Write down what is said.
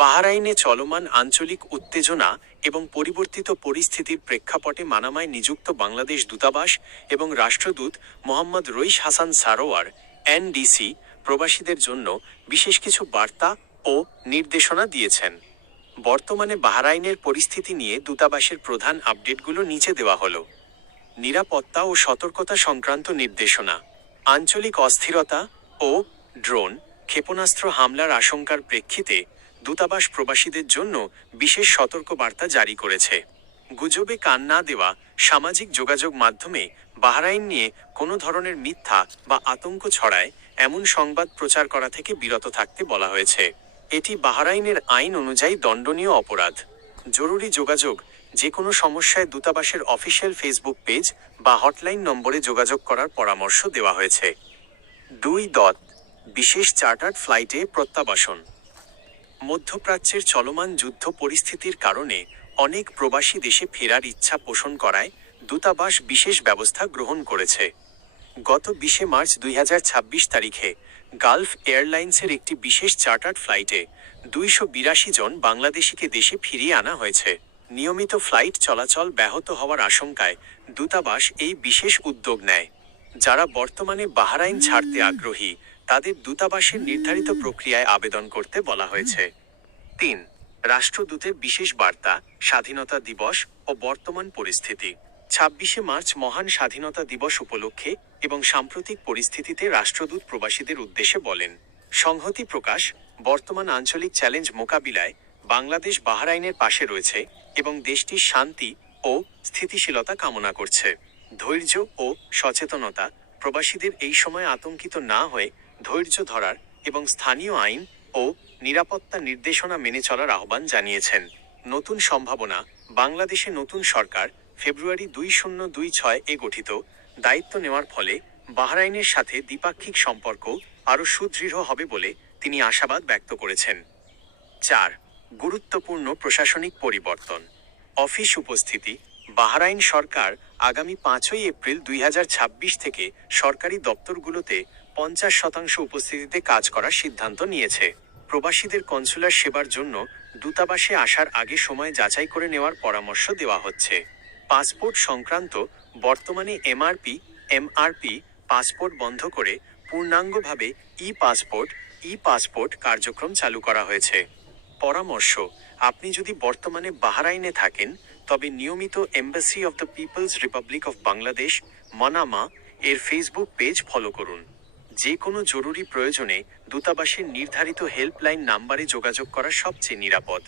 বাহরাইনে চলমান আঞ্চলিক উত্তেজনা এবং পরিবর্তিত পরিস্থিতির প্রেক্ষাপটে মানামায় নিযুক্ত বাংলাদেশ দূতাবাস এবং রাষ্ট্রদূত মোহাম্মদ রইস হাসান সারোয়ার এনডিসি প্রবাসীদের জন্য বিশেষ কিছু বার্তা ও নির্দেশনা দিয়েছেন। বর্তমানে বাহরাইনের পরিস্থিতি নিয়ে দূতাবাসের প্রধান আপডেটগুলো নিচে দেওয়া হলো। নিরাপত্তা ও সতর্কতা সংক্রান্ত নির্দেশনা। আঞ্চলিক অস্থিরতা ও ড্রোন ক্ষেপণাস্ত্র হামলার আশঙ্কার প্রেক্ষিতে দূতাবাস প্রবাসীদের জন্য বিশেষ সতর্কবার্তা জারি করেছে। গুজবে কান না দেওয়া, সামাজিক যোগাযোগ মাধ্যমে বাহরাইন নিয়ে কোনো ধরনের মিথ্যা বা আতঙ্ক ছড়ায় এমন সংবাদ প্রচার করা থেকে বিরত থাকতে বলা হয়েছে। এটি বাহরাইনের আইন অনুযায়ী দণ্ডনীয় অপরাধ। জরুরি যোগাযোগ, যে কোনো সমস্যায় দূতাবাসের অফিসিয়াল ফেসবুক পেজ বা হটলাইন নম্বরে যোগাযোগ করার পরামর্শ দেওয়া হয়েছে। 2. বিশেষ চার্টার্ড ফ্লাইটে প্রত্যাবাসন। মধ্যপ্রাচ্যের চলমান যুদ্ধ পরিস্থিতির কারণে অনেক প্রবাসী দেশে ফেরার ইচ্ছা পোষণ করায় দূতাবাস বিশেষ ব্যবস্থা গ্রহণ করেছে। গত 20 মার্চ 2026 তারিখে গালফ এয়ারলাইন্সের একটি বিশেষ চার্টার্ড ফ্লাইটে 282 জন বাংলাদেশিকে দেশে ফিরিয়ে আনা হয়েছে। নিয়মিত ফ্লাইট চলাচল ব্যাহত হওয়ার আশঙ্কায় দূতাবাস এই বিশেষ উদ্যোগ নেয়। যারা বর্তমানে বাহরাইন ছাড়তে আগ্রহী তাদের দূতাবাসের নির্ধারিত প্রক্রিয়ায় আবেদন করতে বলা হয়েছে। 3. রাষ্ট্রদূতের বিশেষ বার্তা, স্বাধীনতা দিবস ও বর্তমান পরিস্থিতি। 26 মার্চ মহান স্বাধীনতা দিবস উপলক্ষে এবং সাম্প্রতিক পরিস্থিতিতে রাষ্ট্রদূত প্রবাসীদের উদ্দেশ্যে বলেন, সংহতি প্রকাশ, বর্তমান আঞ্চলিক চ্যালেঞ্জ মোকাবিলায় বাংলাদেশ বাহরাইনের পাশে রয়েছে এবং দেশটির শান্তি ও স্থিতিশীলতা কামনা করছে। ধৈর্য ও সচেতনতা, প্রবাসীদের এই সময় আতঙ্কিত না হয়ে ধৈর্য ধরার এবং স্থানীয় আইন ও নিরাপত্তা নির্দেশনা মেনে চলার আহ্বান জানিয়েছেন। নতুন সম্ভাবনা, বাংলাদেশে নতুন সরকার ফেব্রুয়ারি 2026 গঠিত। দায়িত্ব নেওয়ার ফলে বাহরাইনের সাথে দ্বিপাক্ষিক সম্পর্ক আরও সুদৃঢ় হবে বলে তিনি আশাবাদ ব্যক্ত করেছেন। 4. গুরুত্বপূর্ণ প্রশাসনিক পরিবর্তন। অফিস উপস্থিতি। বাহরাইন সরকার আগামী 5 এপ্রিল 2026 থেকে সরকারি দপ্তরগুলোতে 50% উপস্থিতিতে কাজ করার সিদ্ধান্ত নিয়েছে। প্রবাসীদের কনসুলার সেবার জন্য দূতাবাসে আসার আগে সময় যাচাই করে নেওয়ার পরামর্শ দেওয়া হচ্ছে। পাসপোর্ট সংক্রান্ত, বর্তমানে এমআরপি পাসপোর্ট বন্ধ করে পূর্ণাঙ্গভাবে ই পাসপোর্ট কার্যক্রম চালু করা হয়েছে। পরামর্শ, আপনি যদি বর্তমানে বাহরাইনে থাকেন তবে নিয়মিত embassy of the people's republic of Bangladesh Manama এর ফেসবুক পেজ ফলো করুন। যে কোনো জরুরি প্রয়োজনে দূতাবাসের নির্ধারিত হেল্পলাইন নাম্বারে যোগাযোগ করা সবচেয়ে নিরাপদ।